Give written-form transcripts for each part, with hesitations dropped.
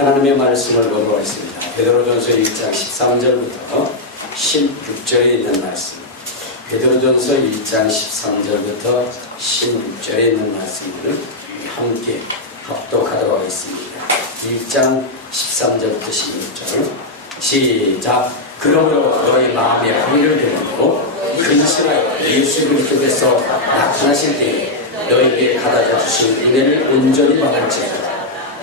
하나님의 말씀을 보도록 하겠습니다. 베드로전서 1장 13절부터 16절에 있는 말씀. 베드로전서 1장 13절부터 16절에 있는 말씀을 함께 합독하도록 하겠습니다. 1장 13절부터 16절 시작. 그러므로 너희 마음에 항의를 베풀고 근신하여 예수 그리스도께서 나타나실 때에 너희에게 가져다 주신 은혜를 온전히 받을지어다.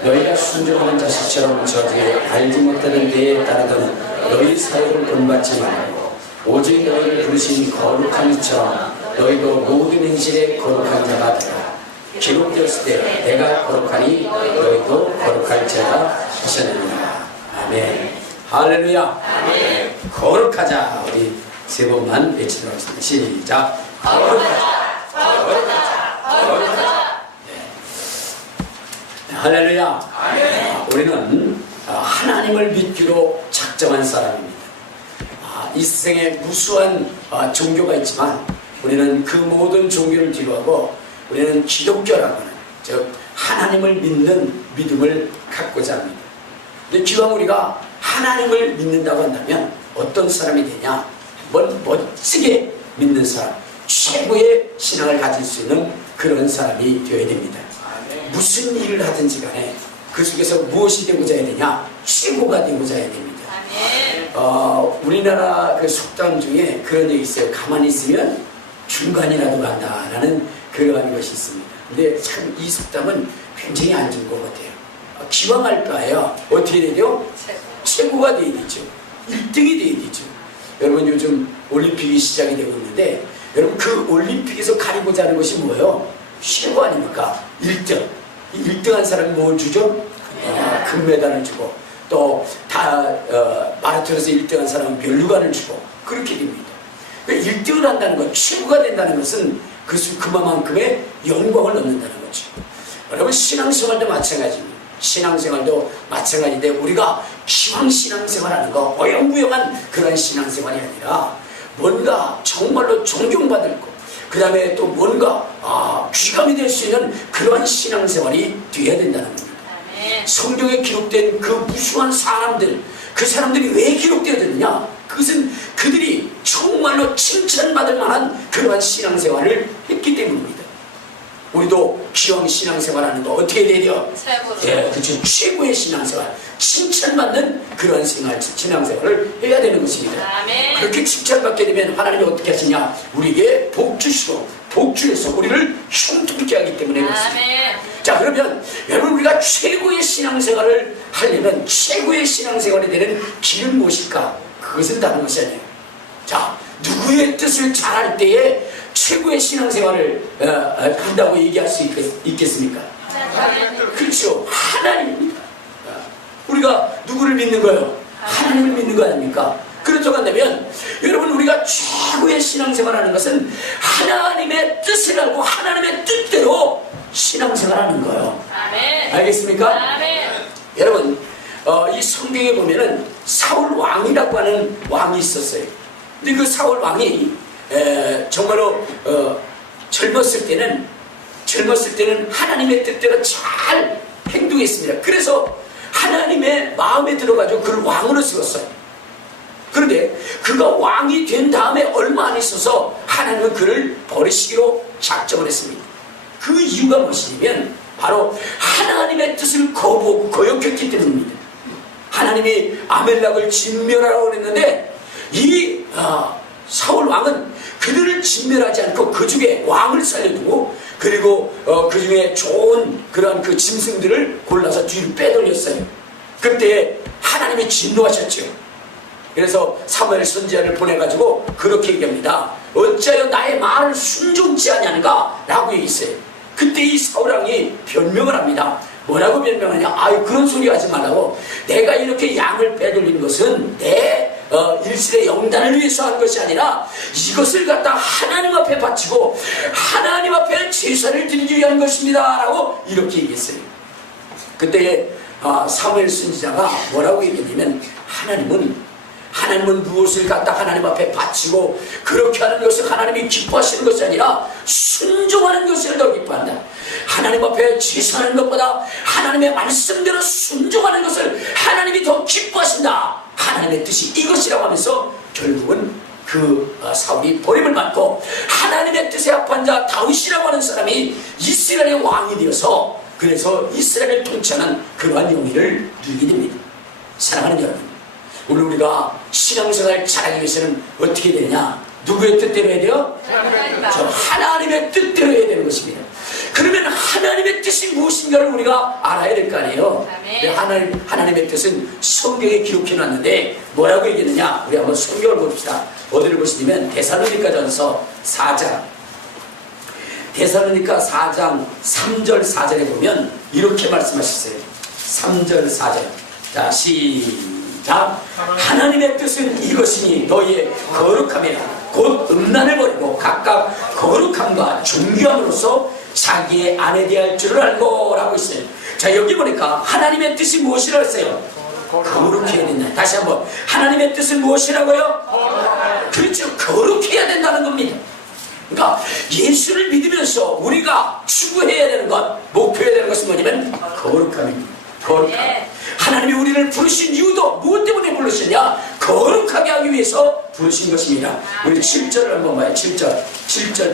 너희가 순종하는 자식처럼 저주에 알지 못하는 데에 따르던 너희 사역을 본받지 말고 오직 너희를 부르신 거룩한 이처럼 너희도 모든 행실에 거룩한 자가 되라. 기록되었을 때 내가 거룩하니 너희도 거룩할지어다 하셨느니라. 아멘. 할렐루야. 아멘. 거룩하자. 우리 세 번만 외치도록 하겠습니다. 시작. 거룩하자. 거룩하자. 거룩하자. 할렐루야. 아멘. 우리는 하나님을 믿기로 작정한 사람입니다. 이 세상에 무수한 종교가 있지만 우리는 그 모든 종교를 뒤로하고 우리는 기독교라고 하는 즉 하나님을 믿는 믿음을 갖고자 합니다. 근데 기왕 우리가 하나님을 믿는다고 한다면 어떤 사람이 되냐? 멋지게 믿는 사람, 최고의 신앙을 가질 수 있는 그런 사람이 되어야 됩니다. 무슨 일을 하든지 간에 그 속에서 무엇이 되고자 해야 되냐? 최고가 되고자 해야 됩니다. 우리나라 그 속담 중에 그런 얘기 있어요. 가만히 있으면 중간이라도 간다라는 그러한 것이 있습니다. 근데 참 이 속담은 굉장히 안 좋은 것 같아요. 기왕할 바에야 어떻게 해야 돼요? 최고가 돼야 되죠. 1등이 돼야 되죠. 여러분 요즘 올림픽이 시작이 되고 있는데 여러분 그 올림픽에서 가리고자 하는 것이 뭐예요? 최고 아닙니까? 1등. 1등한 사람이 뭘 주죠? 금메달을 주고 또 마라톤에서 1등한 사람은 면류관을 주고 그렇게 됩니다. 1등을 한다는 것, 최고가 된다는 것은 그만큼의 영광을 얻는다는 거죠. 여러분 신앙생활도 마찬가지입니다. 신앙생활도 마찬가지인데 우리가 기왕 신앙생활하는 거 어영부영한 그런 신앙생활이 아니라 뭔가 정말로 존경받을 것 그 다음에 또 뭔가 귀감이 될 수 있는 그러한 신앙생활이 되어야 된다는 겁니다. 성경에 기록된 그 무수한 사람들, 그 사람들이 왜 기록되어졌느냐? 그것은 그들이 정말로 칭찬받을 만한 그러한 신앙생활을 했기 때문입니다. 우리도 기왕 신앙생활하는 거 어떻게 해야 돼요? 예, 그렇죠. 최고의 신앙생활, 칭찬받는 그러한 신앙생활을 해야 되는 것입니다. 아멘. 그렇게 칭찬받게 되면 하나님이 어떻게 하시냐? 우리에게 복 주시고 복 주셔서 우리를 형통케 하기 때문에 그렇습니다. 자, 그러면 여러분 우리가 최고의 신앙생활을 하려면 최고의 신앙생활이 되는 길은 무엇일까? 그것은 다른 것이 아니에요. 자, 누구의 뜻을 잘할 때에 최고의 신앙생활을 한다고 얘기할 수 있겠습니까? 그렇죠. 하나님입니다. 우리가 누구를 믿는 거예요? 하나님을 믿는 거 아닙니까? 그렇다고 한다면 여러분 우리가 최고의 신앙생활을 하는 것은 하나님의 뜻을 알고 하나님의 뜻대로 신앙생활하는 거예요. 아멘. 알겠습니까? 아멘. 여러분 이 성경에 보면은 사울 왕이라고 하는 왕이 있었어요. 근데 그 사울 왕이 정말로 젊었을 때는 하나님의 뜻대로 잘 행동했습니다. 그래서 하나님의 마음에 들어가지고 그를 왕으로 세웠어요. 그런데 그가 왕이 된 다음에 얼마 안 있어서 하나님은 그를 버리시기로 작정을 했습니다. 그 이유가 무엇이냐면 바로 하나님의 뜻을 거부하고 거역했기 때문입니다. 하나님이 아멜렉을 진멸하라고 했는데 이 사울 왕은 그들을 진멸하지 않고 그 중에 왕을 살려두고 그리고 그 중에 좋은 그런 그 짐승들을 골라서 뒤로 빼돌렸어요. 그때 하나님이 진노하셨죠. 그래서 사무엘 선지자를 보내가지고 그렇게 얘기합니다. 어찌하여 나의 말을 순종치 아니하는가? 라고 얘기했어요. 그때 이 사울 왕이 변명을 합니다. 뭐라고 변명하냐? 그런 소리 하지 말라고. 내가 이렇게 양을 빼돌린 것은 내 일실의 영단을 위해서 한 것이 아니라 이것을 갖다 하나님 앞에 바치고 하나님 앞에 제사를 드리기 위한 것입니다 라고 이렇게 얘기했어요. 그때 사무엘 선지자가 뭐라고 얘기했냐면 하나님은 무엇을 갖다 하나님 앞에 바치고 그렇게 하는 것을 하나님이 기뻐하시는 것이 아니라 순종하는 것을 더 기뻐한다. 하나님 앞에 제사하는 것보다 하나님의 말씀대로 순종하는 것을 하나님이 더 기뻐하신다. 하나님의 뜻이 이것이라고 하면서 결국은 그 사울이 버림을 받고 하나님의 뜻에 합한 자 다윗이라고 하는 사람이 이스라엘의 왕이 되어서 그래서 이스라엘을 통치하는 그러한 영예를 누리게 됩니다. 사랑하는 여러분, 오늘 우리가 신앙생활 잘하기 위해서는 어떻게 되느냐? 누구의 뜻대로 해야 돼요? 저 하나님의 뜻대로 해야 되는 것입니다. 그러면 하나님의 뜻이 무엇인가를 우리가 알아야 될 거 아니에요. 하나님의 뜻은 성경에 기록해 놨는데 뭐라고 얘기했느냐? 우리 한번 성경을 봅시다. 어디를 보시냐면 데살로니가전서 4장, 데살로니가 4장 3절 4절에 보면 이렇게 말씀하셨어요. 3절 4절. 자, 시작. 하나님의 뜻은 이것이니 너희의 거룩함이라 곧 음란을 버리고 각각 거룩함과 존귀함으로써 자기의 아내 대할 줄을 알고 라고 있어요. 자, 여기 보니까 하나님의 뜻이 무엇이라고 했어야 거룩해야 된다. 다시 한번, 하나님의 뜻은 무엇이라고요? 그렇죠, 거룩해야 된다는 겁니다. 그러니까 예수를 믿으면서 우리가 추구해야 되는 것, 목표해야 되는 것은 뭐냐면 거룩함입니다. 거룩함. 하나님이 우리를 부르신 이유도 무엇 때문에 부르셨냐? 거룩하게 하기 위해서 부르신 것입니다. 우리 7절을 한번 봐요. 7절,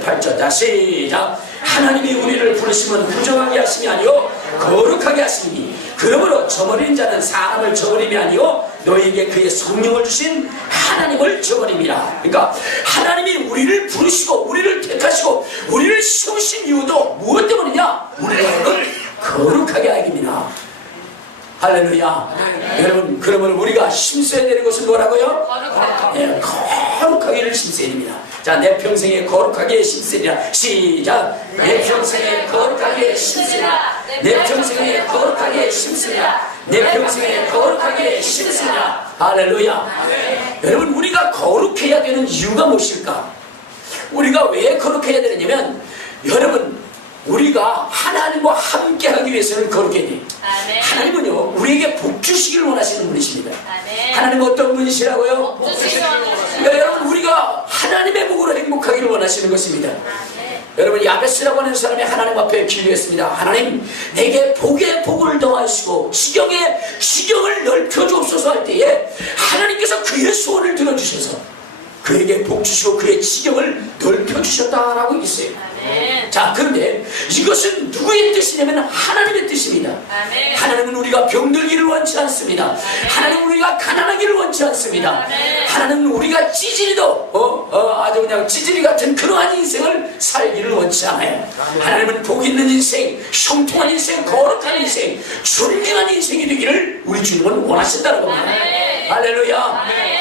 8절. 자, 시작. 하나님이 우리를 부르시면 부정하게 하심이 아니요 거룩하게 하시니 그러므로 저버린 자는 사람을 저버림이 아니요 너희에게 그의 성령을 주신 하나님을 저버림이라. 그러니까 하나님이 우리를 부르시고 우리를 택하시고 우리를 세우신 이유도 무엇 때문이냐? 우리를 거룩하게 하기입니다. 할렐루야. 여러분, 그러면 우리가 힘써야 되는 것은 뭐라고요? 거룩하게를 힘써야 됩니다. 자, 내 평생에 거룩하게 힘쓰리라. 시작. 내 평생에 거룩하게 힘쓰리라. 내 평생에 거룩하게 힘쓰리라. 내 평생에 거룩하게 힘쓰리라. 할렐루야. 여러분, 우리가 거룩해야 되는 이유가 무엇일까? 우리가 왜 거룩해야 되느냐면, 여러분, 우리가 하나님과 함께 하기 위해서는 거룩해야 돼요. 하나님은요, 우리에게 복 주시기를 원하시는 분이십니다. 하나님은 어떤 분이시라고요? 그러니까 여러분, 우리가 하나님의 복으로 행복하기를 원하시는 것입니다. 여러분, 야베스라고 하는 사람이 하나님 앞에 기도했습니다. 하나님, 내게 복에 복을 더하시고 지경에 지경을 넓혀 주옵소서 할 때에 하나님께서 그의 소원을 들어주셔서 그에게 복 주시고 그의 지경을 넓혀 주셨다라고 있어요. 자, 그런데 이것은 누구의 뜻이냐면 하나님의 뜻입니다. 하나님은 우리가 병들기를 원치 않습니다. 하나님은 우리가 가난하기를 원치 않습니다. 하나님은 우리가 찌질이도 아주 그냥 찌질이 같은 그러한 인생을 살기를 원치 않아요. 하나님은 복 있는 인생, 형통한 인생, 거룩한 인생, 존귀한 인생이 되기를 우리 주님은 원하신다는 겁니다. 할렐루야.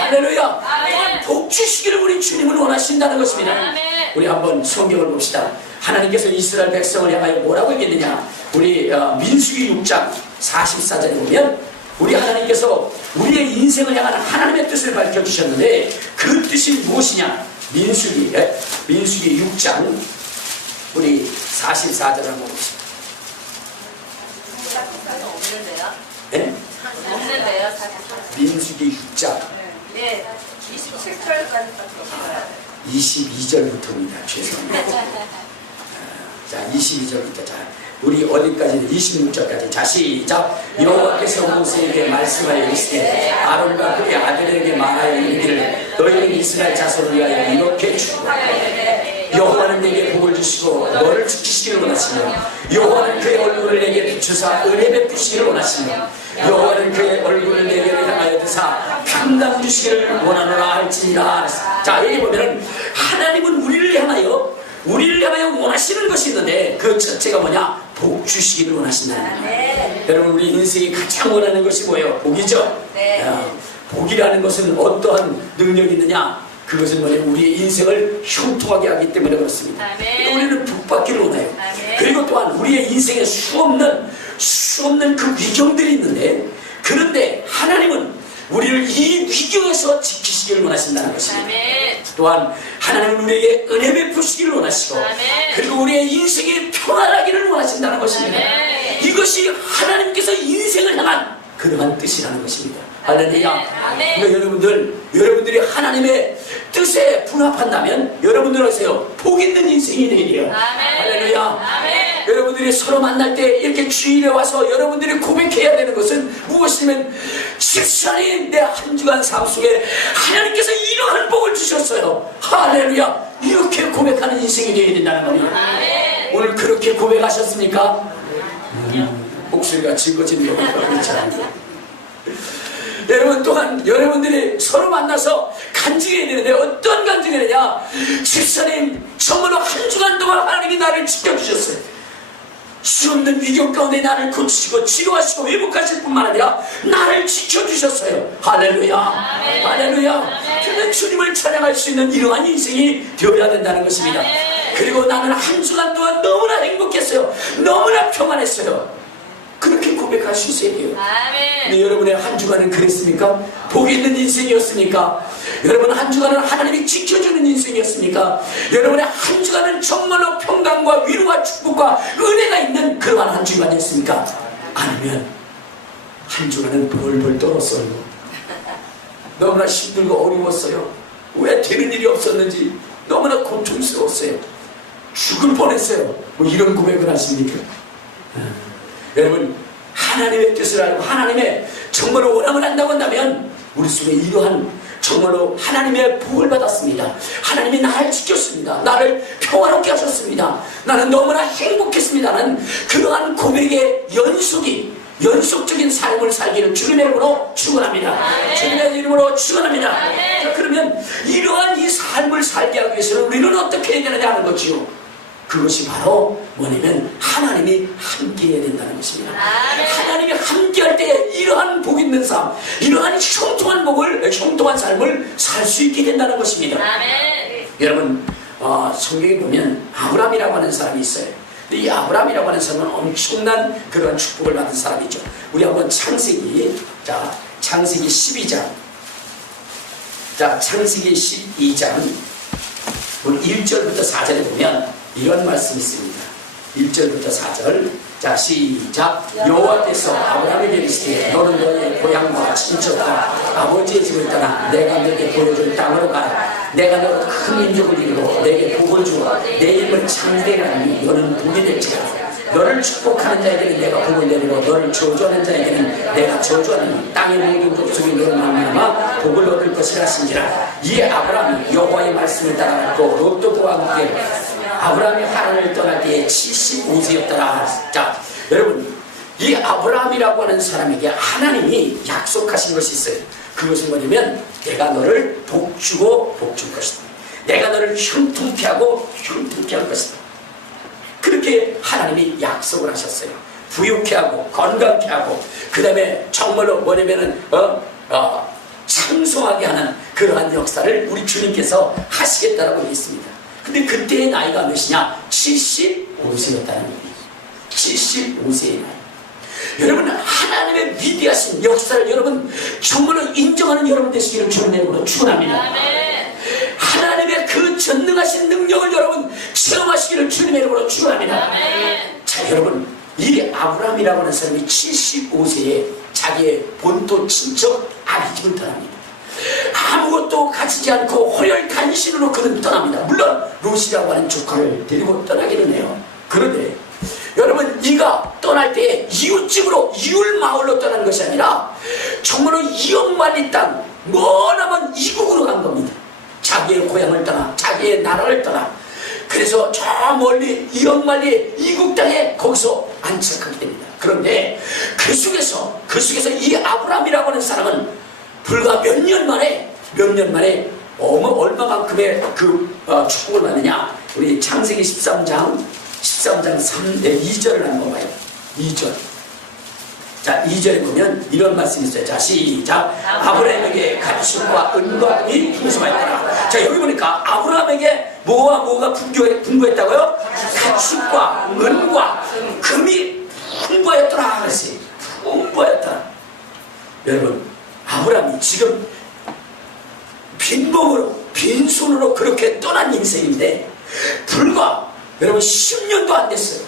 할렐루야. 또한 복 주시기를 우리 주님은 원하신다는 것입니다. 우리 한번 성경을 봅시다. 하나님께서 이스라엘 백성을 향하여 뭐라고 얘기했느냐? 우리 민수기 6장 44절에 보면 우리 하나님께서 우리의 인생을 향한 하나님의 뜻을 밝혀주셨는데 그 뜻이 무엇이냐? 민수기 6장 우리 44절을 한번 봅시다. 네? 없는데요? 민수기 6장 네, 27절까지 22절부터입니다. 죄송합니다. 자, 22절부터. 자, 우리 어디까지? 26절까지. 자, 시작. 여호와께서 모세에게 말씀하여 이르시되 아론과 그의 아들에게 말하여 이르기를 너희는 이스라엘 자손을 위하여 이렇게 축복하라. 여호와는 내게 복을 주시고 너를 지키시기를 원하시며 여호와는 그의 얼굴을 내게 비추사 은혜 베푸시기를 원하시며 여호와는 그의 얼굴을 내게 향하여 드사 평강 주시기를 원하노라 할지니라. 자, 여기 보면은 하나님은 우리를 향하여 원하시는 것이 있는데 그 첫째가 뭐냐? 복 주시기를 원하신다는 거예요. 여러분, 우리 인생이 가장 원하는 것이 뭐예요? 복이죠? 복이라는 것은 어떠한 능력이 있느냐? 그것은 뭐냐면 우리의 인생을 형통하게 하기 때문에 그렇습니다. 그러니까 우리는 복받기를 원해요. 그리고 또한 우리의 인생에 수없는 그 위경들이 있는데 그런데 하나님은 우리를 이 위경에서 지키시기를 원하신다는 것입니다. 또한 하나님은 우리에게 은혜 베푸시기를 원하시고 그리고 우리의 인생이 평안하기를 원하신다는 것입니다. 이것이 하나님께서 인생을 향한 그러한 뜻이라는 것입니다. 할렐루야. 아멘. 그러니까 여러분들이 하나님의 뜻에 분합한다면 여러분들 하세요. 복 있는 인생이 되리요. 아멘. 할렐루야. 아멘. 여러분들이 서로 만날 때 이렇게 주일에 와서 여러분들이 고백해야 되는 것은 무엇이냐면, 집사님, 내 한 주간 삶 속에 하나님께서 이러한 복을 주셨어요. 할렐루야. 이렇게 고백하는 인생이 되어야 된다는 겁니다. 아멘. 오늘 그렇게 고백하셨습니까? 목소리가 징거지는 거 그렇지 않아요. 여러분, 또한 여러분들이 서로 만나서 간증해야 되는데, 어떤 간증을 해야 되냐? 집사님, 정말로 한 주간 동안 하나님이 나를 지켜주셨어요. 수없는 위경 가운데 나를 고치시고 치료하시고 회복하실 뿐만 아니라 나를 지켜주셨어요. 할렐루야. 아멘. 할렐루야. 아멘. 그러면 주님을 찬양할 수 있는 이러한 인생이 되어야 된다는 것입니다. 아멘. 그리고 나는 한 주간 동안 너무나 행복했어요. 너무나 평안했어요. 그렇게 고백할 수 있어야 돼요. 아멘. 근데 여러분의 한 주간은 그랬습니까? 복 있는 인생이었습니까? 여러분 한 주간은 하나님이 지켜주는 인생이었습니까? 여러분의 한 주간은 정말로 평강과 위로와 축복과 은혜가 있는 그러한 한 주간이었습니까? 아니면 한 주간은 벌벌 떨었어요. 너무나 힘들고 어려웠어요. 왜 되는 일이 없었는지 너무나 고통스러웠어요. 죽을 뻔했어요. 뭐 이런 고백을 하십니까? 여러분, 하나님의 뜻을 알고 하나님의 정말로 원함을 안다고 한다면 우리 속에 이러한 정말로 하나님의 복을 받았습니다. 하나님이 나를 지켰습니다. 나를 평화롭게 하셨습니다. 나는 너무나 행복했습니다. 나는 그러한 고백의 연속적인 삶을 살기를 주님의 이름으로 축원합니다. 주님의 이름으로 축원합니다. 자, 그러면 이러한 이 삶을 살게 하기 위해서는 우리는 어떻게 해야 되느냐 하는 거지요. 그것이 바로 뭐냐면 하나님이 함께해야 된다는 것입니다. 하나님이 함께할 때 이러한 복 있는 삶, 이러한 형통한 삶을 살 수 있게 된다는 것입니다. 아멘. 여러분, 성경에 보면 아브라함이라고 하는 사람이 있어요. 근데 이 아브라함이라고 하는 사람은 엄청난 그런 축복을 받은 사람이죠. 우리 한번 창세기 12장, 창세기 12장 1절부터 4절에 보면 이런 말씀이 있습니다. 1절부터 4절. 자, 시작. 여호와께서 아브라함에게 이르시되 너는 너의 고향과 친척과 아버지의 집을 떠나 내가 너에게 보여줄 땅으로 가라. 내가 너를 큰 민족을 이루고 내게 복을 주어 내 이름을 창대하게 하니 너는 복이 될지라. 너를 축복하는 자에게는 내가 복을 내리고 너를 저주하는 자에게는 내가 저주하니 땅의 모든 족속이 너를 만나마 복을 얻을 것이라 하신지라. 이에 아브라함이 여호와의 말씀을 따라갔고 롯도 그와 함께 아브라함이 하란을 떠날 때에 75세였더라. 자, 여러분, 이 아브라함이라고 하는 사람에게 하나님이 약속하신 것이 있어요. 그것은 뭐냐면 내가 너를 복주고 복줄 것이다. 내가 너를 형통케 하고 형통케 할 것이다. 그렇게 하나님이 약속을 하셨어요. 부유케 하고 건강케 하고 그 다음에 정말로 뭐냐면은 창성하게 하는 그러한 역사를 우리 주님께서 하시겠다라고 했습니다. 근데 그때의 나이가 몇이냐? 75세였다는 얘기예요. 75세의 나이. 여러분, 하나님의 위대하신 역사를 여러분 정말로 인정하는 여러분 되시기를 주님의 이름으로 축원합니다. 하나님의 그 전능하신 능력을 여러분 체험하시기를 주님의 이름으로 축원합니다. 자, 여러분, 이 아브라함이라고 하는 사람이 75세에 자기의 본토 친척 아비집을 떠납니다. 아무것도 가지지 않고 호혈간신으로 그는 떠납니다. 물론 롯이라고 하는 조카를 데리고 떠나기는 해요. 그런데 여러분, 네가 떠날 때 이웃집으로 이웃마을로 떠난 것이 아니라 정말로 이억만리 땅 머나먼 이국으로 간 겁니다. 자기의 고향을 떠나 자기의 나라를 떠나 그래서 저 멀리 이억만리 이국 땅에 거기서 안착하게 됩니다. 그런데 그 속에서 이 아브라함이라고 하는 사람은 불과 몇 년 만에 얼마만큼의 그 축복을 받느냐. 우리 창세기 13장 2절을 한번 봐요. 2절. 자, 2절에 보면 이런 말씀이 있어요. 자, 시작. 아브라함에게 가축과 은과 금이 풍성하였더라. 자, 여기 보니까 아브라함에게 뭐가 풍부했다고요? 가축과 은과 금이 풍부하였더라. 그랬어요. 풍부하였더라. 여러분, 아브라함이 지금 빈손으로 그렇게 떠난 인생인데 불과 여러분 10년도 안 됐어요.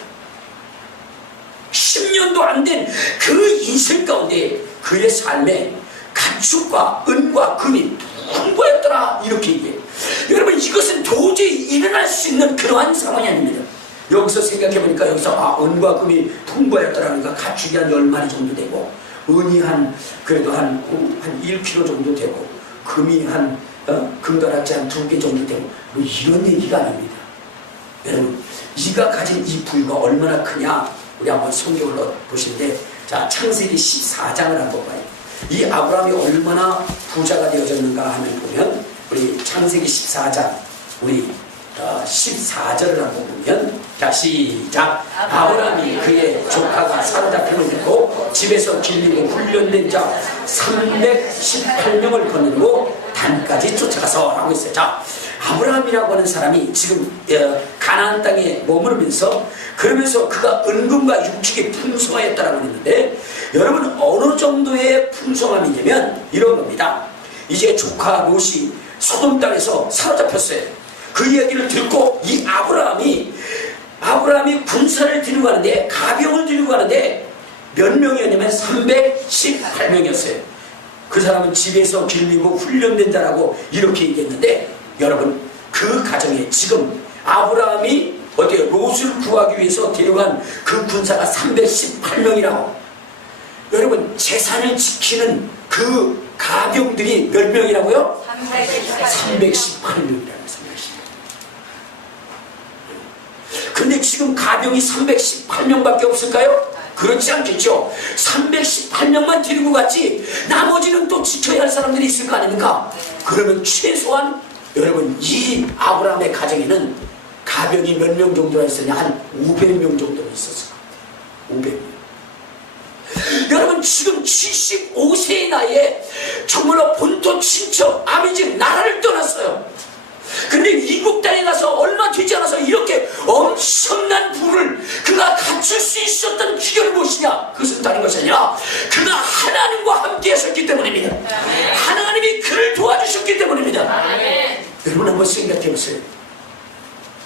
10년도 안 된 그 인생 가운데 그의 삶에 가축과 은과 금이 풍부했더라 이렇게 얘기해요. 여러분 이것은 도저히 일어날 수 있는 그러한 상황이 아닙니다. 여기서 생각해보니까 여기서 은과 금이 풍부했더라니까 가축이 한 10마리 정도 되고 은이 그래도 한 1kg 정도 되고 금이 금가락지 한 2개 정도 되고 뭐 이런 얘기가 아닙니다. 여러분 이가 가진 이 부유가 얼마나 크냐 우리 한번 성경을 보시는데 자 창세기 14장을 한번 봐요. 이 아브라함이 얼마나 부자가 되어졌는가 하면 보면 우리 창세기 14장 우리 14절을 한번 보면 자 시작. 아브라함이 그의 조카가 사로잡힘을 듣고 집에서 길리고 훈련된 자 318명을 거느리고 단까지 쫓아가서 하고 있어요. 자 아브라함이라고 하는 사람이 지금 가나안 땅에 머무르면서 그러면서 그가 은금과 육축이 풍성하였다라고 했는데 여러분 어느 정도의 풍성함이냐면 이런 겁니다. 이제 조카 롯이 소돔 땅에서 사로잡혔어요. 그 이야기를 듣고 이 아브라함이 군사를 들고 가는데 가병을 들고 가는데 몇 명이었냐면 318명이었어요. 그 사람은 집에서 길리고 훈련된 자라고 이렇게 얘기했는데 여러분 그 가정에 지금 아브라함이 어때요? 롯을 구하기 위해서 데려간 그 군사가 318명이라고. 여러분 재산을 지키는 그 가병들이 몇 명이라고요? 318명이라고. 근데 지금 가병이 318명밖에 없을까요? 그렇지 않겠죠. 318명만 데리고 갔지 나머지는 또 지켜야 할 사람들이 있을 거 아닙니까? 그러면 최소한 여러분 이 아브라함의 가정에는 가병이 몇 명 정도가 있었냐? 한 500명 정도가 있었을 것 같아요. 500명. 여러분 지금 75세의 나이에 정말로 본토 친척 아비집 나라를 떠났어요. 근데 미국 땅에 가서 얼마 되지 않아서 이렇게 엄청난 부를 그가 갖출 수 있었던 기결이 무엇이냐? 그것은 다른 것이 아니라 그가 하나님과 함께 하셨기 때문입니다. 하나님이 그를 도와주셨기 때문입니다. 여러분 한번 생각해 보세요.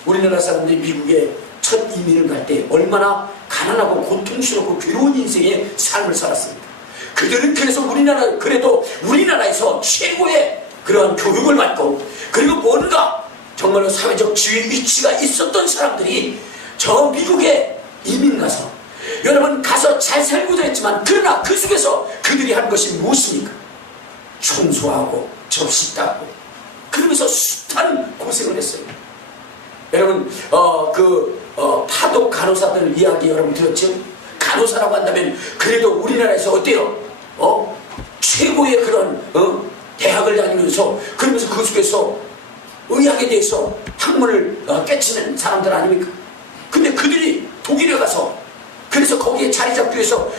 우리나라 사람들이 미국에 첫 이민을 갈 때 얼마나 가난하고 고통스럽고 괴로운 인생의 삶을 살았습니다. 그들은 그래서 그래도 우리나라에서 최고의 그런 교육을 받고 그리고 뭔가 정말로 사회적 지위 위치가 있었던 사람들이 저 미국에 이민 가서 여러분 가서 잘 살고도 했지만 그러나 그 속에서 그들이 한 것이 무엇입니까? 청소하고 접시 닦고 그러면서 숱한 고생을 했어요. 여러분 파독 간호사들 이야기 여러분 들었죠? 간호사라고 한다면 그래도 우리나라에서 어때요? 최고의 그런 대학을 다니면서 그러면서 그 속에서 의학에 대해서 학문을 깨치는 사람들 아닙니까? 근데 그들이 독일에 가서 그래서 거기에 자리 잡기 위해서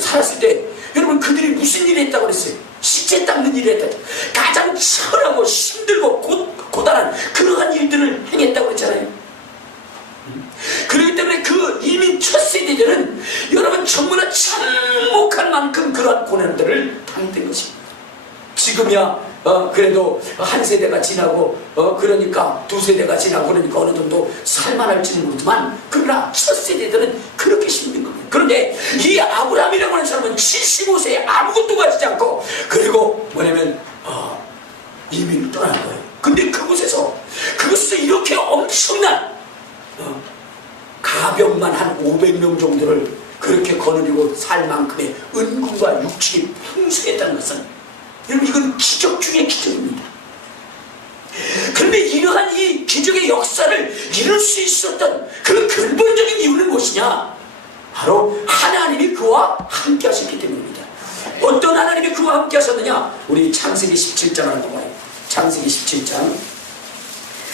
살았을 때 여러분 그들이 무슨 일을 했다고 그랬어요? 시체 닦는 일을 했다. 가장 천하고 힘들고 고단한 그러한 일들을 행했다고 그랬잖아요. 그렇기 때문에 그 이민 첫 세대들은 여러분 정말 참혹한 만큼 그러한 고난들을 당했던 것입니다. 지금이야 그래도 한 세대가 지나고 그러니까 두 세대가 지나고 그러니까 어느 정도 살만할지는 모르지만 그러나 첫 세대들은 그렇게 힘든 겁니다. 그런데 이 아브라함이라고 하는 사람은 75세에 아무것도 가지지 않고 그리고 뭐냐면 이민을 떠난 거예요. 근데 그곳에서 이렇게 엄청난 가병만 한 500명 정도를 그렇게 거느리고 살 만큼의 은군과 육축이 풍성했다는 것은 여러분 이건 기적 중의 기적입니다. 그런데 이러한 이 기적의 역사를 이룰 수 있었던 그 근본적인 이유는 무엇이냐? 바로 하나님이 그와 함께 하셨기 때문입니다. 어떤 하나님이 그와 함께 하셨느냐? 우리 창세기 17장을 한번 봐요. 창세기 17장.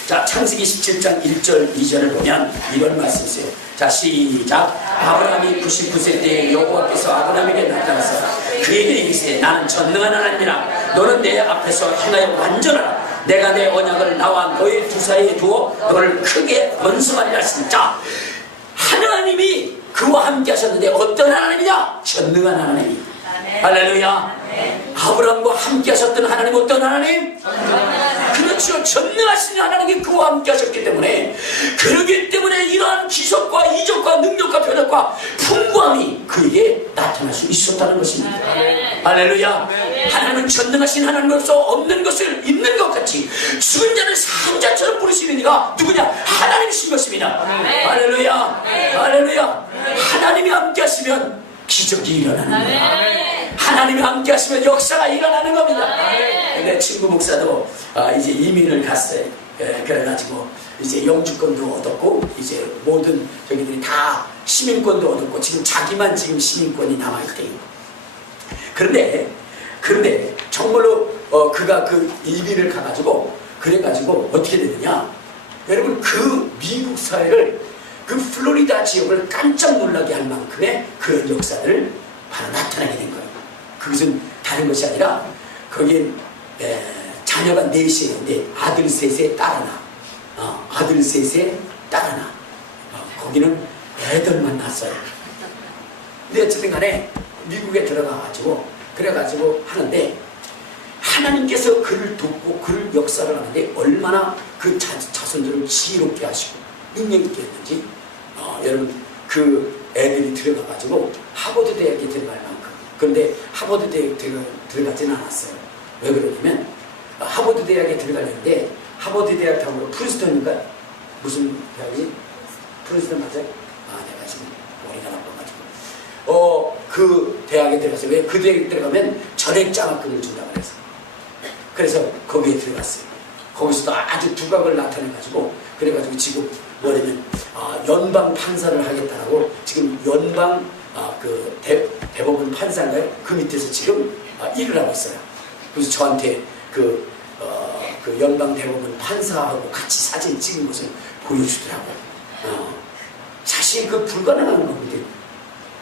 자, 창세기 17장 1절 2절을 보면 이런 말씀이 있어요. 자, 시작. 아브라함이 99세 때 여호와께서 아브라함에게 나타나서 그에게 이르시되 나는 전능한 하나님이라 너는 내 앞에서 행하여 완전하라. 내가 내 언약을 나와 너의 두 사이에 두어 너를 크게 번성하리라 하시니. 자, 하나님이 그와 함께 하셨는데 어떤 하나님이냐? 전능한 하나님. 할렐루야. 아브라함과 함께 하셨던 하나님 어떤 하나님? 그렇죠. 역사하시고 전능하신 하나님이 그와 함께 하셨기 때문에, 그러기 때문에 이러한 기적과 이적과 능력과 표적과 풍부함이 그에게 나타날 수 있었다는 것입니다. 할렐루야. 하나님은 전능하신 하나님으로서 없는 것을 있는 것 같이 죽은 자를 산 자처럼 부르시는 이가 누구냐? 하나님이신 것입니다. 할렐루야. 할렐루야. 하나님이 함께 하시면 기적이 일어나는 거예요. 하나님이 함께 하시면 역사가 일어나는 겁니다. 내 친구 목사도 이제 이민을 갔어요. 그래가지고 이제 영주권도 얻었고, 이제 모든 저기들이 다 시민권도 얻었고, 지금 자기만 지금 시민권이 남아있대요. 그런데 정말로 그가 그 이민을 가가지고, 그래가지고 어떻게 되느냐? 여러분, 그 미국 사회를, 그 플로리다 지역을 깜짝 놀라게 할 만큼의 그런 역사들을 바로 나타나게 된 거예요. 그것은 다른 것이 아니라, 거기엔 자녀가 넷이었는데 아들 셋에 딸 하나, 아들 셋에 딸 하나, 거기는 애들만 낳았어요. 근데 어쨌든 간에 미국에 들어가가지고 그래가지고 하는데, 하나님께서 그를 돕고 그를 역사를 하는데 얼마나 그 자손들을 지혜롭게 하시고 능력 있게 했는지, 여러분, 그 애들이 들어가가지고 하버드 대학에 들어갈 만큼, 그런데 하버드 대학에 들어가지는 않았어요. 왜 그러냐면, 하버드 대학에 들어가려는데, 하버드 대학 다음으로 프린스턴인가? 무슨 대학이? 프린스턴 맞아요? 내가 지금 머리가 나빠가지고. 그 대학에 들어가서, 왜 그 대학에 들어가면 전액 장학금을 준다고 그래서. 그래서 거기에 들어갔어요. 거기서도 아주 두각을 나타내가지고, 그래가지고 지금 뭐냐면, 연방 판사를 하겠다라고, 지금 연방, 그 대법원 판사인가요? 그 밑에서 지금 일을 하고 있어요. 그래서 저한테 그 연방 대법원 판사하고 같이 사진 찍은 것을 보여주더라고요. 사실 그 불가능한 건데,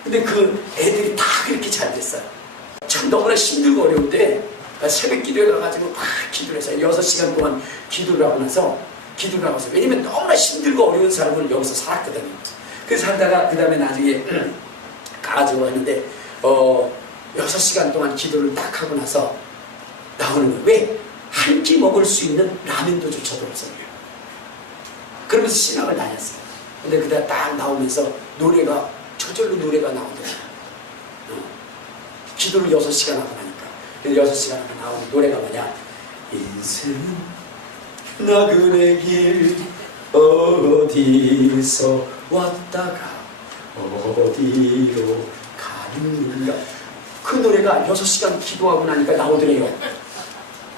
근데 그 애들이 다 그렇게 잘 됐어요. 참 너무나 힘들고 어려운데, 새벽 기도에 가가지고 막 기도를 해서 6시간 동안 기도를 하고 나서, 왜냐면 너무나 힘들고 어려운 삶을 여기서 살았거든요. 그래서 살다가 그 다음에 나중에 가가지고 왔는데, 6시간 동안 기도를 딱 하고 나서 나오는 거예요. 왜? 한 끼 먹을 수 있는 라면도 조차도 없어요. 그러면서 신학을 다녔어요. 근데 그다 딱 나오면서 노래가, 저절로 노래가 나오더라고요. 기도를 6시간 하고 나니까. 6시간 하고 나오는 노래가 뭐냐? 인생은 나그네 길 어디서 왔다가 어디로 가는가. 그 노래가 6시간 기도하고 나니까 나오더래요.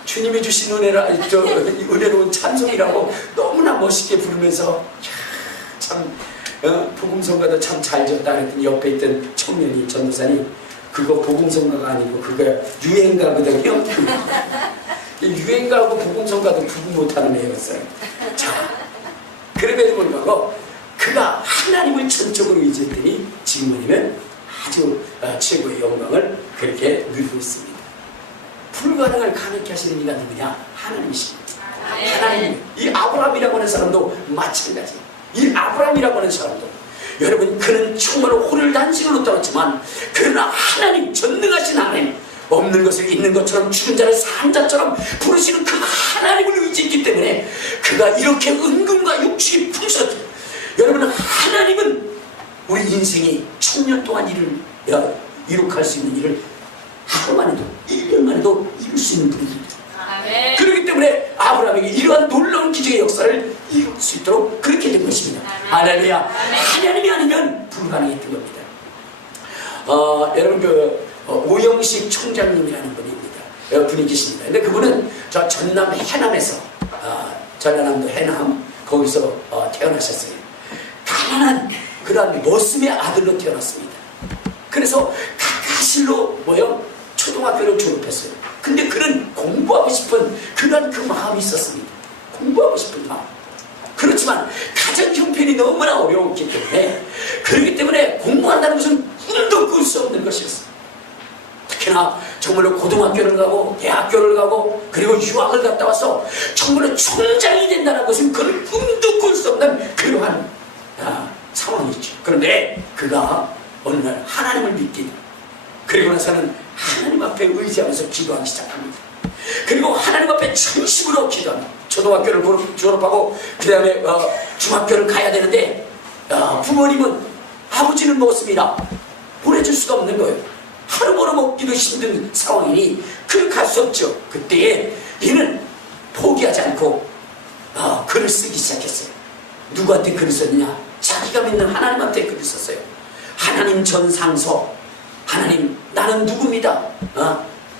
주님이 주신 은혜로운 찬송이라고 너무나 멋있게 부르면서, 참 복음성가도 참 잘 졌다 그랬더니 옆에 있던 청년이, 전도사님, 그거 복음성가가 아니고 그거 유행가거든요. 유행가하고 복음성가도 구분 못하는 애였어요. 자, 그럼에도 불구하고 그가 하나님을 전적으로 의지했더니 지금은 아주 최고의 영광을 그렇게 누리고 있습니다. 불가능을 가능케 하시는 이가 누구냐? 하나님이십니다. 하나님. 이 아브라함이라고 하는 사람도 마찬가지. 이 아브라함이라고 하는 사람도, 여러분, 그는 정말로 혼을 단식을 얻었지만, 그러나 하나님, 전능하신 하나님, 없는 것을 있는 것처럼 죽은 자를 산 자처럼 부르시는 그 하나님을 의지했기 때문에 그가 이렇게 은금과 육축이 풍성했죠. 여러분, 하나님은 우리 인생이 1000년 동안 이룩할 수 있는 일을 하루만 해도, 1년만 해도 이룰 수 있는 분입니다. 그렇기 때문에 아브라함에게 이러한 놀라운 기적의 역사를 이룰 수 있도록 그렇게 된 것입니다. 할렐루야. 하나님이 아니면 불가능했던 겁니다. 여러분, 오영식 총장님이라는 분이 계십니다. 근데 그분은 저 전남 해남에서, 전라남도 해남, 거기서 태어나셨어요. 가난한 그런 머슴의 아들로 태어났습니다. 그래서 가실로 초등학교를 졸업했어요. 근데 그는 공부하고 싶은 그런 그 마음이 있었습니다. 공부하고 싶은 마음. 그렇지만 가정 형편이 너무나 어려웠기 때문에, 그렇기 때문에 공부한다는 것은 꿈도 꿀 수 없는 것이었어요. 특히나 정말로 고등학교를 가고 대학교를 가고 그리고 유학을 갔다 와서 정말로 총장이 된다는 것은 그는 꿈도 꿀 수 없는 그러한 상황이죠. 그런데 그가 어느 날 하나님을 믿게 됩니다. 그리고 나서는 하나님 앞에 의지하면서 기도하기 시작합니다. 그리고 하나님 앞에 진심으로 기도합니다. 초등학교를 졸업하고 그 다음에 중학교를 가야 되는데 부모님은 아버지는 먹었습니다. 보내줄 수가 없는 거예요. 하루 벌어먹기도 힘든 상황이니 갈 수 없죠. 그때에 이는 포기하지 않고 글을 쓰기 시작했어요. 누구한테 글을 썼느냐? 자기가 믿는 하나님한테 글을 썼어요. 하나님 전상서, 하나님 나는 누굽니다.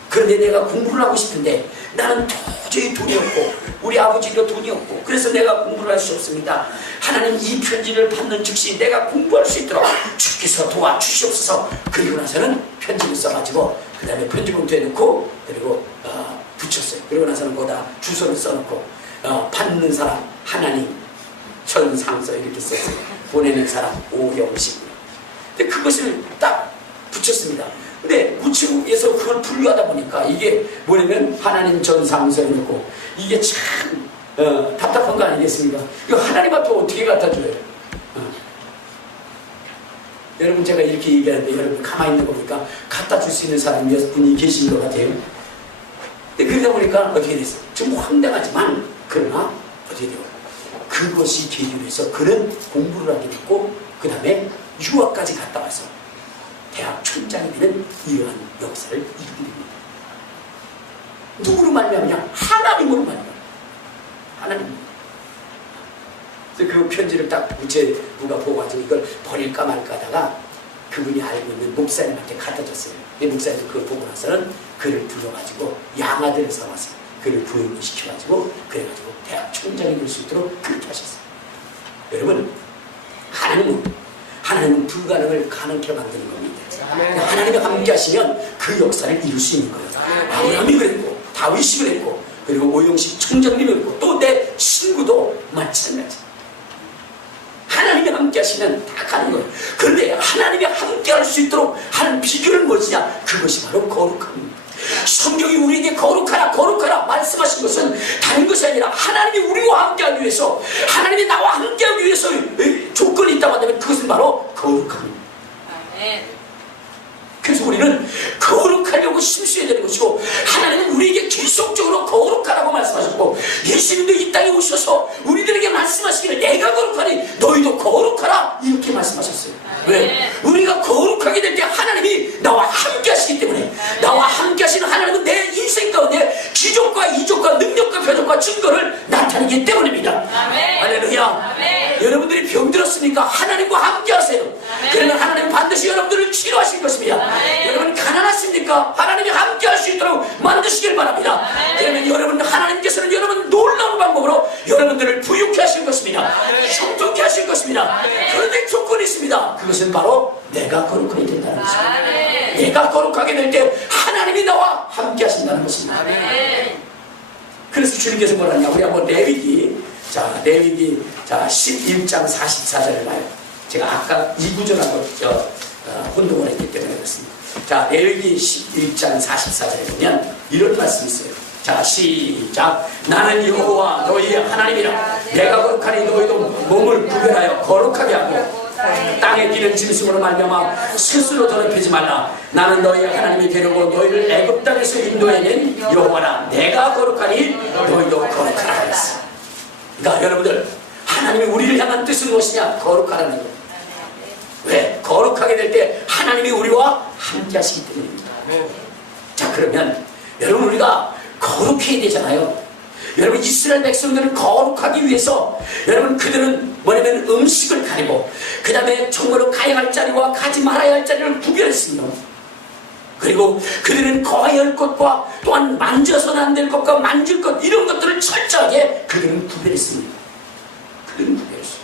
그런데 내가 공부를 하고 싶은데 나는 도저히 돈이 없고 우리 아버지도 돈이 없고 그래서 내가 공부를 할 수 없습니다. 하나님 이 편지를 받는 즉시 내가 공부할 수 있도록 주께서 도와주시옵소서. 그리고 나서는 편지를 써가지고 그 다음에 편지 봉투에 넣고 그리고 붙였어요. 그리고 나서는 거기다 주소를 써놓고 받는 사람 하나님 전상서 이렇게 썼어요. 보내는 사람 오영식. 근데 그것을 딱 붙였습니다. 근데 우체국에서 그걸 분류하다 보니까 이게 뭐냐면 하나님 전상서에 넣고 이게 참 답답한 거 아니겠습니까? 이거 하나님 앞에 어떻게 갖다 줘요? 여러분 제가 이렇게 얘기하는데 여러분 가만히 있는 거 보니까 갖다 줄 수 있는 사람이 몇 분이 계신 것 같아요. 근데 그러다 보니까 어떻게 됐어요? 좀 황당하지만 그러나 어떻게 돼요? 그것이 계기로 해서 그는 공부를 하게 됐고 그 다음에 유학까지 갔다 와서 대학 촌장이 되는 이러한 역사를 이루게 됩니다. 누구로 말미암냐? 하나님으로 말미암아. 하나님. 그래서 그 편지를 딱 우체부가 보고가지고 이걸 버릴까 말까 하다가 그분이 알고 있는 목사님한테 갖다 줬어요. 목사님이 그걸 보고 나서는 그를 불러가지고 양아들을 삼아서 그를 부임을 시켜가지고 그래가지고 대학 총장이 될 수 있도록 그렇게 하셨어요. 여러분 하나님은 불가능을 가능케 만드는 겁니다. 하나님이 함께 하시면 그 역사를 이룰 수 있는 거예요. 아브라함이 그랬고 다윗이 그랬고 그리고 오영식 총장님이 그랬고 또 내 친구도 마찬가지. 하나님이 함께 하시면 다 가는 거예요. 그런데 하나님이 함께 할 수 있도록 하는 비결은 무엇이냐? 그것이 바로 거룩함입니다. 성경이 우리에게 거룩하라 말씀하신 것은 다른 것이 아니라 하나님이 우리와 함께하기 위해서 하나님이 나와 함께하기 위해서 조건이 있다고 한다면 그것은 바로 거룩함입니다. 그래서 우리는 거룩하려고 힘써야 되는 것이고 하나님은 우리에게 계속적으로 거룩하라고 말씀하셨고 예수님도 이 땅에 오셔서 우리들에게 말씀하시기를 내가 거룩하니 너희도 거룩하라 이렇게 말씀하셨어요. 왜? 우리가 거룩하게 될 때 하나님이 나와 함께 하시기 때문에 나와 함께 하시는 하나님은 내 인생 가운데 기적과 이적과 능력과 표적과 증거를 나타내기 때문입니다. 할렐루야. 여러분들이 병들었습니까? 하나님과 함께 하세요. 그러면 하나님은 반드시 여러분들을 치료하실 것입니다. 여러분 가난하십니까? 하나님이 함께 할 수 있도록 만드시길 바랍니다. 그러면 여러분 하나님께서는 여러분 놀라운 방법으로 여러분들을 부유케 하실 것입니다. 형통케 하실 것입니다. 그런데 조건이 있습니다. 그것은 바로 내가 거룩하게 된다는 것입니다. 내가 거룩하게 될 때 하나님이 나와 함께 하신다는 것입니다. 그래서 주님께서 뭐라 하냐? 우리 한번 레위기 11장 44절을 봐요. 제가 아까 이 구절하고 혼동을 했기 때문에 그렇습니다. 자, 레위기 11장 44절에 보면 이런 말씀이 있어요. 자, 시작. 나는 여호와 너희의 하나님이라. 내가 거룩하니 너희도 몸을 구별하여 거룩하게 하고 땅에 기는 짐승으로 말미암아 스스로 더럽히지 말라. 나는 너희의 하나님이 되려고 너희를 애굽 땅에서 인도해낸 여호와라. 내가 거룩하니 너희도 거룩하라 했어. 그러니까 여러분들 하나님이 우리를 향한 뜻은 무엇이냐? 거룩하라는 거예요. 왜? 거룩하게 될 때 하나님이 우리와 함께 하시기 때문입니다. 자, 그러면 여러분 우리가 거룩해야 되잖아요. 여러분 이스라엘 백성들은 거룩하기 위해서 여러분 그들은 뭐냐면 음식을 가리고 그 다음에 정말로 가야 할 자리와 가지 말아야 할 자리를 구별했습니다. 그리고 그들은 거해야 할 것과 또한 만져서는 안 될 것과 만질 것 이런 것들을 철저하게 그들은 구별했습니다. 그들은 구별했어요.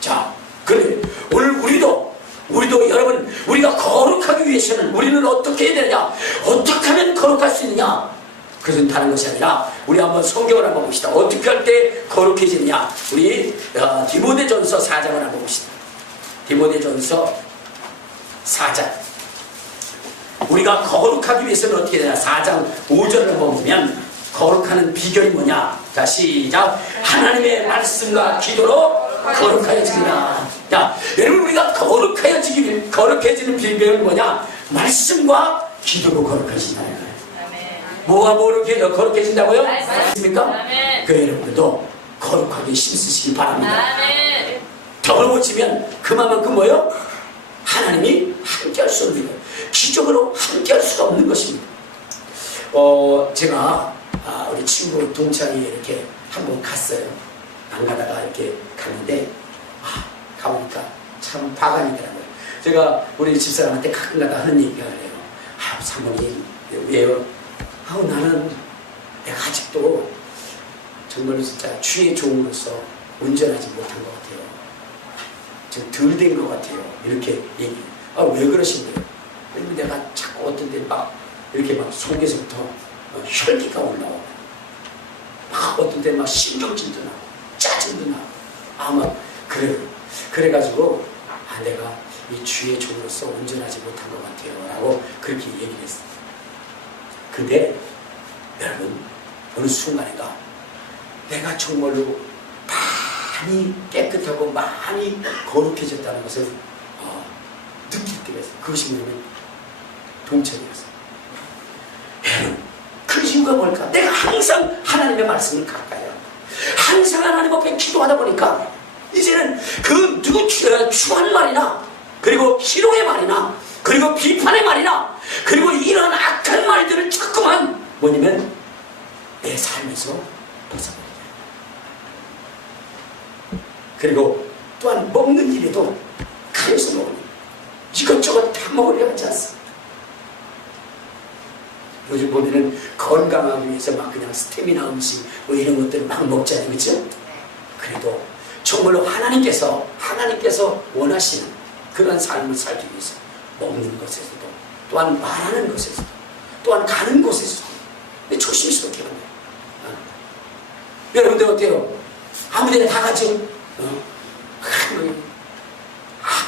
자, 그래 오늘 우리도 여러분 우리가 거룩하기 위해서는 우리는 어떻게 해야 되느냐? 어떻게 하면 거룩할 수 있느냐? 그것은 다른 것이 아니라 우리 한번 성경을 한번 봅시다. 어떻게 할 때 거룩해지느냐? 우리 디모데전서 4장을 한번 봅시다. 디모데전서 4장. 우리가 거룩하기 위해서는 어떻게 되냐? 4장 5절을 한번 보면 거룩하는 비결이 뭐냐? 자, 시작. 하나님의 말씀과 기도로 거룩하여지리라. 자, 여러분 우리가 거룩해지는 비결은 뭐냐? 말씀과 기도로 거룩해진다는 거예요. 뭐가 거룩해진다고요? 맞습니까? 아멘. 그래 여러분들도 거룩하게 힘쓰시기 바랍니다. 아멘. 덕을 고치면 그만큼 뭐요? 하나님이 함께할 수 없는 거예요. 기적으로 함께할 수가 없는 것입니다. 제가 우리 친구 동창이 이렇게 한번 갔어요. 안 가다가 이렇게 갔는데 가보니까 참 바가니더라고요. 제가 우리 집사람한테 가끔가다 하는 얘기가 그래요. 사모님 왜요? 나는 내가 아직도 정말로 진짜 주의 종으로서 운전하지 못한 것 같아요. 좀 덜 된 것 같아요. 이렇게 얘기해요. 왜 그러신 거예요? 왜냐면 내가 자꾸 어떤 데 막 이렇게 막 속에서부터 혈기가 올라오고 막 어떤 데 막 신경질도 나고 짜증도 나고 막 그래요. 그래가지고 내가 이 주의 종으로서 운전하지 못한 것 같아요 라고 그렇게 얘기를 했어요. 근데 여러분 어느 순간인가 내가 정말로 많이 깨끗하고 많이 거룩해졌다는 것을 느낄 때가 있어요. 그것이 뭐냐면 동천이었어요. 그 이유가 뭘까? 내가 항상 하나님의 말씀을 가까이 하고 항상 하나님 앞에 기도하다 보니까 이제는 그 누구 추한 말이나 그리고 희롱의 말이나 그리고 비판의 말이나 그리고 이런 악한 말들을 자꾸만 뭐냐면 내 삶에서 벗어버리자. 그리고 또한 먹는 일에도 가려서 먹으니 이것저것 다 먹으려 하지 않습니다. 요즘 보면은 건강하기 위해서 막 그냥 스태미나 음식 뭐 이런 것들을 막 먹잖아요. 그렇죠? 그래도 정말로 하나님께서 원하시는 그런 삶을 살기 위해서 먹는 것에서도 또한 말하는 것에서도 또한 가는 곳에서도 조심스럽게 합니다. 여러분들 어때요? 아무데나 다 가죠?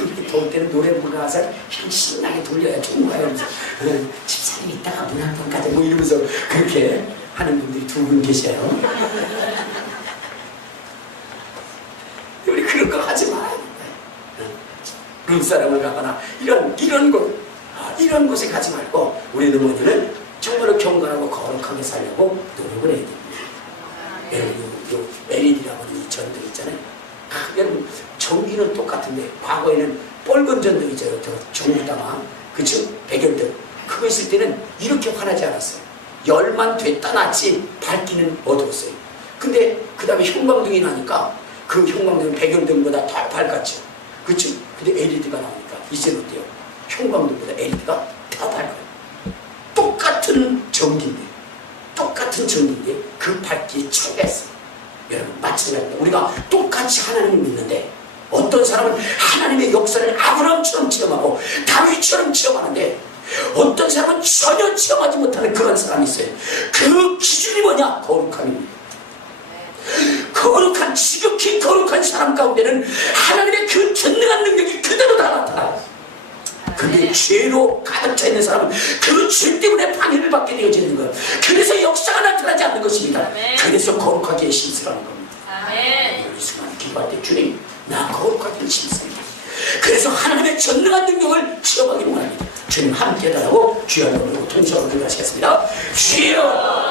이렇게 더울 때는 노래 부르면서 신나게 돌려야 좋은 거예요. 집사님 이따가 문 한 번 가자 뭐 이러면서 그렇게 하는 분들이 두 분 계셔요. 우리 그런 거 하지 말아야 돼. 룸사람을 가거나 이런 곳에 가지 말고 우리는 뭐냐면 정말로 경건하고 거룩하게 살려고 노력을 해야 됩니다. 여러분 LED라고 하는 이 전등 있잖아요. 여러분 전기는 똑같은데 과거에는 빨간 전등 있잖아요. 저 정부당화 그쵸? 백연등 그거 있을 때는 이렇게 환하지 않았어요. 열만 됐다 놨지 밝기는 어두웠어요. 근데 그 다음에 형광등이 나니까 그 형광등은 백연등보다 더 밝았죠. 그쵸? 근데 LED가 나오니까 이제는 어때요? 형광등보다 LED가 더 밝아요. 똑같은 전기인데 그 밝기에 차이가 있어요. 여러분 마찬가지입니다. 우리가 똑같이 하나님을 믿는데 어떤 사람은 하나님의 역사를 아브라함처럼 체험하고 다윗처럼 체험하는데 어떤 사람은 전혀 체험하지 못하는 그런 사람이 있어요. 그 기준이 뭐냐? 거룩함입니다. 거룩한 지극히 거룩한 사람 가운데는 하나님의 그 전능한 능력이 그대로 다 나타나요. 근데 죄로 가득 차 있는 사람은 그 죄 때문에 방해를 받게 되어지는 거예요. 그래서 역사가 나타나지 않는 것입니다. 그래서 거룩하게 힘쓰라는 겁니다. 이 순간 기도할 때 주님 나 거룩하게 힘씁니다. 그래서 하나님의 전능한 능력을 체험하기를 원합니다. 주님 함께 해달라고 주여 한번 통성으로 기도하시겠습니다. 주여